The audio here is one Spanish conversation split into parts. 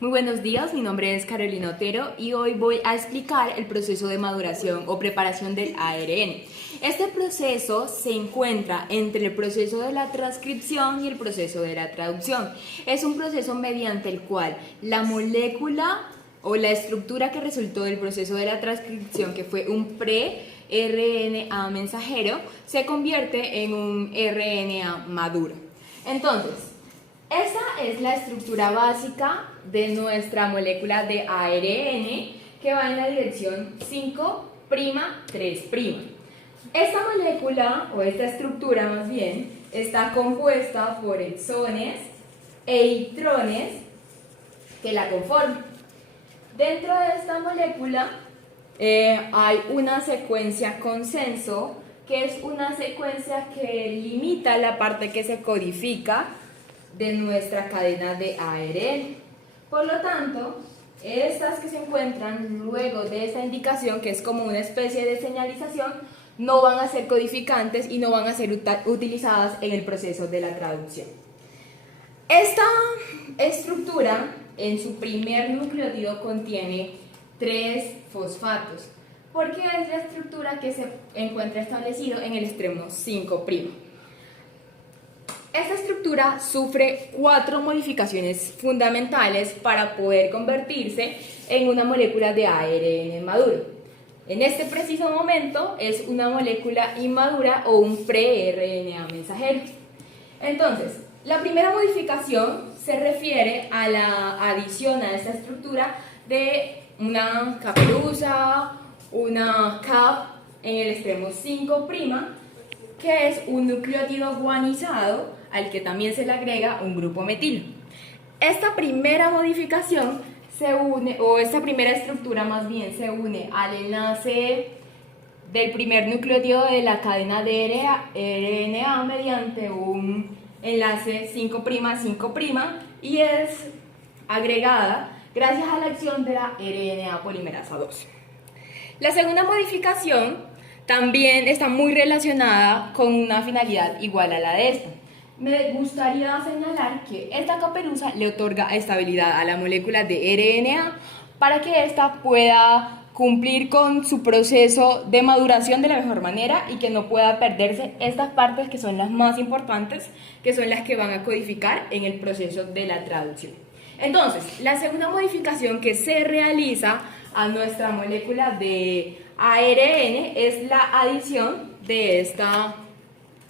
Muy buenos días, mi nombre es Carolina Otero y hoy voy a explicar el proceso de maduración o preparación del ARN. Este proceso se encuentra entre el proceso de la transcripción y el proceso de la traducción. Es un proceso mediante el cual la molécula o la estructura que resultó del proceso de la transcripción, que fue un pre-RNA mensajero, se convierte en un RNA maduro. Entonces, esta es la estructura básica de nuestra molécula de ARN que va en la dirección 5'3'. Esta molécula, o esta estructura más bien, está compuesta por exones e intrones que la conforman. Dentro de esta molécula hay una secuencia consenso, que es una secuencia que limita la parte que se codifica de nuestra cadena de ARN. Por lo tanto, estas que se encuentran luego de esta indicación, que es como una especie de señalización, no van a ser codificantes y no van a ser utilizadas en el proceso de la traducción. Esta estructura en su primer nucleótido contiene 3 fosfatos, porque es la estructura que se encuentra establecido en el extremo 5'. Esta estructura sufre 4 modificaciones fundamentales para poder convertirse en una molécula de ARN maduro. En este preciso momento es una molécula inmadura o un pre-RNA mensajero. Entonces, la primera modificación se refiere a la adición a esta estructura de una caperuza, una cap en el extremo 5', que es un nucleótido guanizado al que también se le agrega un grupo metilo. Esta primera modificación se une, o esta primera estructura más bien, se une al enlace del primer nucleótido de la cadena de RNA mediante un enlace 5'5' y es agregada gracias a la acción de la RNA polimerasa 2. La segunda modificación también está muy relacionada con una finalidad igual a la de esta. Me gustaría señalar que esta caperuza le otorga estabilidad a la molécula de RNA para que ésta pueda cumplir con su proceso de maduración de la mejor manera y que no pueda perderse estas partes que son las más importantes, que son las que van a codificar en el proceso de la traducción. Entonces, la segunda modificación que se realiza a nuestra molécula de ARN es la adición de esta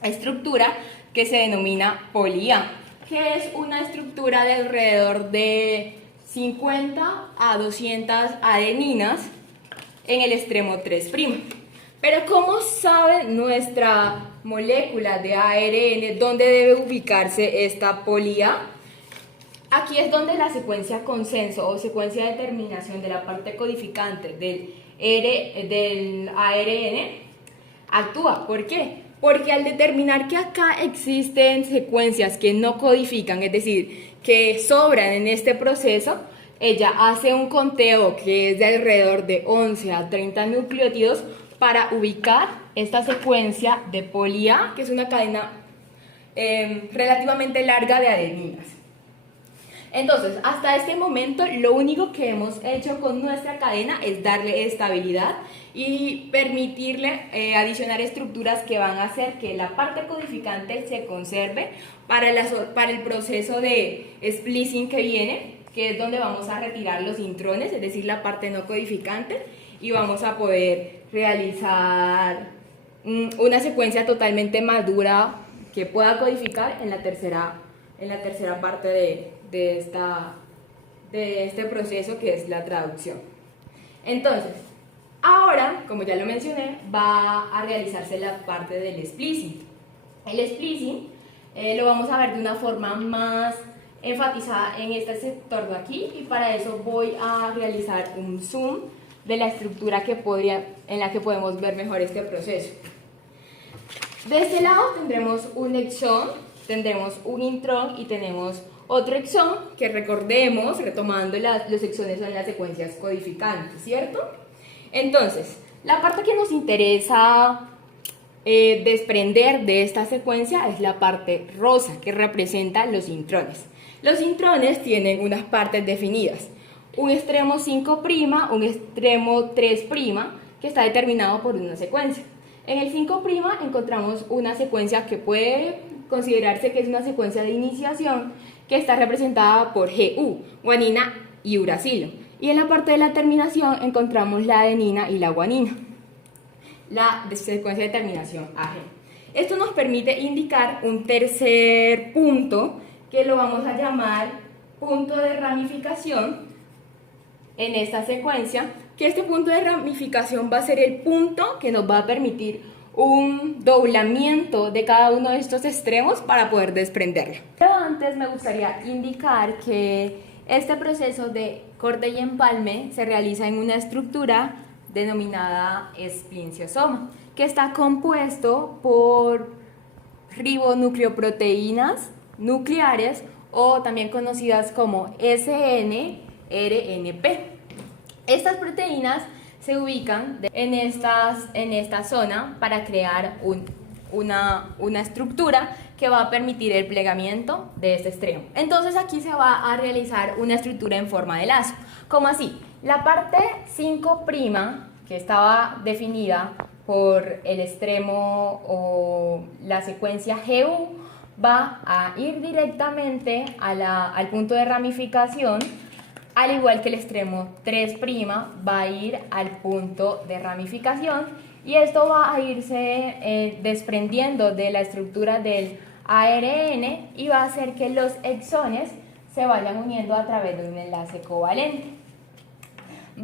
estructura que se denomina poli-A, que es una estructura de alrededor de 50 a 200 adeninas en el extremo 3'. Pero ¿cómo sabe nuestra molécula de ARN dónde debe ubicarse esta poli-A? Aquí es donde la secuencia consenso o secuencia de terminación de la parte codificante del ARN actúa. ¿Por qué? Porque al determinar que acá existen secuencias que no codifican, es decir, que sobran en este proceso, ella hace un conteo que es de alrededor de 11 a 30 nucleótidos para ubicar esta secuencia de poli-A, que es una cadena relativamente larga de adeninas. Entonces, hasta este momento, lo único que hemos hecho con nuestra cadena es darle estabilidad y permitirle adicionar estructuras que van a hacer que la parte codificante se conserve para el proceso de splicing que viene, que es donde vamos a retirar los intrones, es decir, la parte no codificante, y vamos a poder realizar una secuencia totalmente madura que pueda codificar en la tercera parte de este proceso, que es la traducción. Entonces, ahora, como ya lo mencioné, va a realizarse la parte del splicing. El splicing lo vamos a ver de una forma más enfatizada en este sector de aquí, y para eso voy a realizar un zoom de la estructura en la que podemos ver mejor este proceso. De este lado tendremos un exón, tendremos un intrón y tenemos otro exón, que recordemos, retomando, los exones son las secuencias codificantes, ¿cierto? Entonces, la parte que nos interesa desprender de esta secuencia es la parte rosa, que representa los intrones. Los intrones tienen unas partes definidas, un extremo 5', un extremo 3', que está determinado por una secuencia. En el 5' encontramos una secuencia que puede considerarse que es una secuencia de iniciación, que está representada por GU, guanina y uracilo. Y en la parte de la terminación encontramos la adenina y la guanina, la secuencia de terminación AG. Esto nos permite indicar un tercer punto, que lo vamos a llamar punto de ramificación en esta secuencia, que este punto de ramificación va a ser el punto que nos va a permitir un doblamiento de cada uno de estos extremos para poder desprenderlo. Pero antes me gustaría indicar que este proceso de corte y empalme se realiza en una estructura denominada esplinciosoma, que está compuesto por ribonucleoproteínas nucleares, o también conocidas como SNRNP. Estas proteínas se ubican en esta zona para crear una estructura que va a permitir el plegamiento de este extremo. Entonces aquí se va a realizar una estructura en forma de lazo. ¿Cómo así? La parte 5', que estaba definida por el extremo o la secuencia GU, va a ir directamente al punto de ramificación, al igual que el extremo 3' va a ir al punto de ramificación, y esto va a irse desprendiendo de la estructura del ARN y va a hacer que los exones se vayan uniendo a través de un enlace covalente.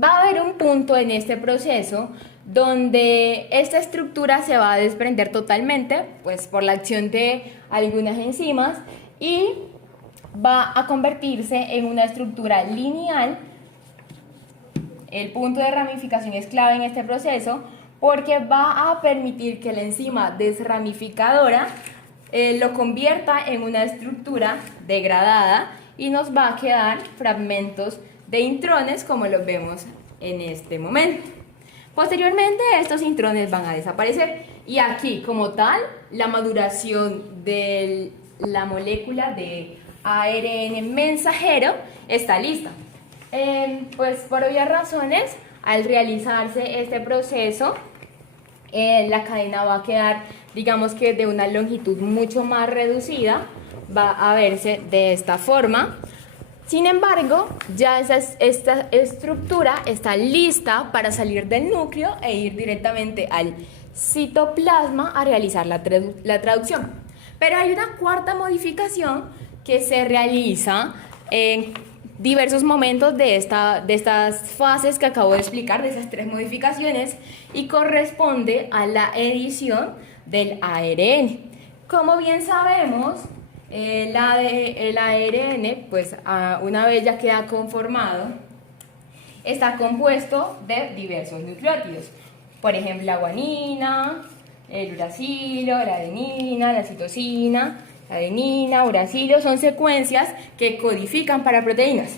Va a haber un punto en este proceso donde esta estructura se va a desprender totalmente, pues por la acción de algunas enzimas, y va a convertirse en una estructura lineal. El punto de ramificación es clave en este proceso porque va a permitir que la enzima desramificadora lo convierta en una estructura degradada y nos va a quedar fragmentos de intrones como los vemos en este momento. Posteriormente estos intrones van a desaparecer y aquí como tal la maduración de la molécula de ARN mensajero está lista. Pues por obvias razones, al realizarse este proceso, la cadena va a quedar, digamos que de una longitud mucho más reducida, va a verse de esta forma. Sin embargo, ya esta estructura está lista para salir del núcleo e ir directamente al citoplasma a realizar la traducción. Pero hay una cuarta modificación que se realiza en diversos momentos de estas fases que acabo de explicar, de esas tres modificaciones, y corresponde a la edición del ARN. Como bien sabemos, el ARN, pues una vez ya queda conformado, está compuesto de diversos nucleótidos. Por ejemplo, la guanina, el uracilo, la adenina, la citosina, la adenina, uracilo, son secuencias que codifican para proteínas.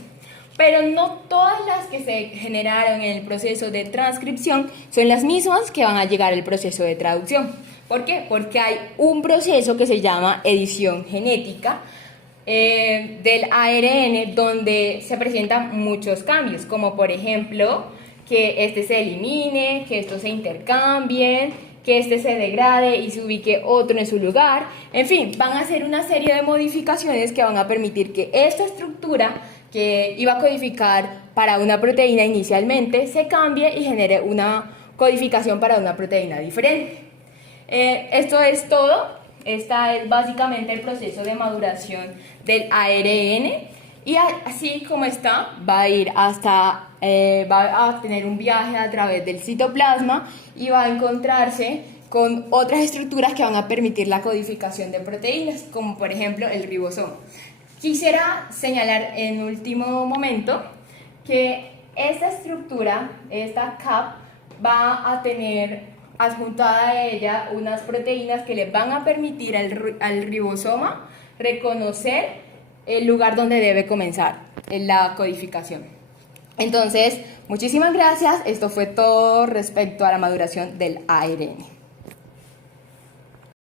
Pero no todas las que se generaron en el proceso de transcripción son las mismas que van a llegar al proceso de traducción. ¿Por qué? Porque hay un proceso que se llama edición genética del ARN, donde se presentan muchos cambios, como por ejemplo que este se elimine, que estos se intercambien, que este se degrade y se ubique otro en su lugar. En fin, van a hacer una serie de modificaciones que van a permitir que esta estructura que iba a codificar para una proteína inicialmente se cambie y genere una codificación para una proteína diferente. Esto es todo. Esta es básicamente el proceso de maduración del ARN, y así como está va a ir hasta va a tener un viaje a través del citoplasma y va a encontrarse con otras estructuras que van a permitir la codificación de proteínas, como por ejemplo el ribosoma. Quisiera señalar en último momento que esta estructura, esta CAP, va a tener adjuntada a ella unas proteínas que le van a permitir al ribosoma reconocer el lugar donde debe comenzar la codificación. Entonces, muchísimas gracias. Esto fue todo respecto a la maduración del ARN.